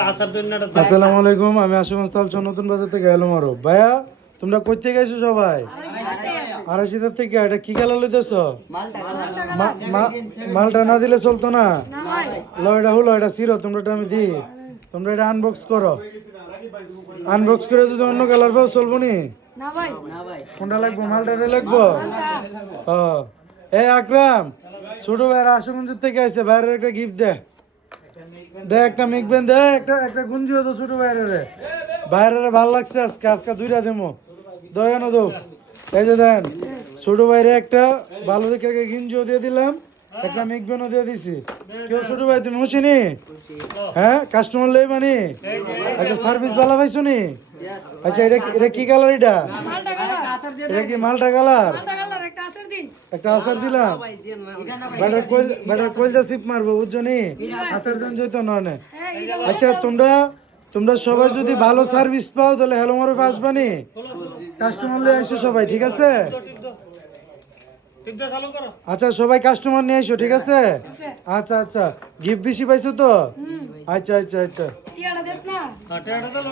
আসসালামু আলাইকুম, আমি আশুগঞ্জ তালচর নতুন বাজার থেকে এলাম। আরো ভাইয়া, তোমরা কই থেকে আইছো সবাই? আড়াইশিটার থেকে। এটা কি কালার লইতেছ? মালটা না দিলে চলতো না? এটা হলো, এটা সিরো, তোমরা এটা আমি দিই, তোমরা এটা আনবক্স করো। আনবক্স করে যদি অন্য কালার পাও চলবো নি? কোনটা লাগবো? মালটা লাগবো। এই আকরাম, ছোট ভাইরা আশুগঞ্জ থেকে আইছে, বাইরের একটা গিফট দে। একটা মিকবেন দে, একটা গুঞ্জিও তো ছোট বাইরে বাইরে ভালো লাগছে। আজকে দুইটা দেবো, দয়ানো দো। এই যে দেন, ছোট বাইরে একটা ভালো দেখে একটা গিঞ্জিও দিয়ে দিলাম, একটা মিকবেনও দিয়ে দিছি। কেউ ছোট ভাই তুমি মুছিনি? হ্যাঁ, কাস্টমার লই মানি। আচ্ছা, সার্ভিস ভালো পাইছো নি? আচ্ছা, এটা কি কালার? এটা কি মালটা কালার? একটা আসার দিলাম, কলজা সিপ মারবো, বুঝছো নি? আসার দিন যেত না। আচ্ছা, তোমরা সবাই যদি ভালো সার্ভিস পাও তাহলে হ্যালো মারো আসবানি, কাস্টমার নিয়ে আসো সবাই, ঠিক আছে? আচ্ছা, সবাই কাস্টমার নিয়ে এসো, ঠিক আছে? আচ্ছা, গিফট বেশি পাইছো তো? আচ্ছা।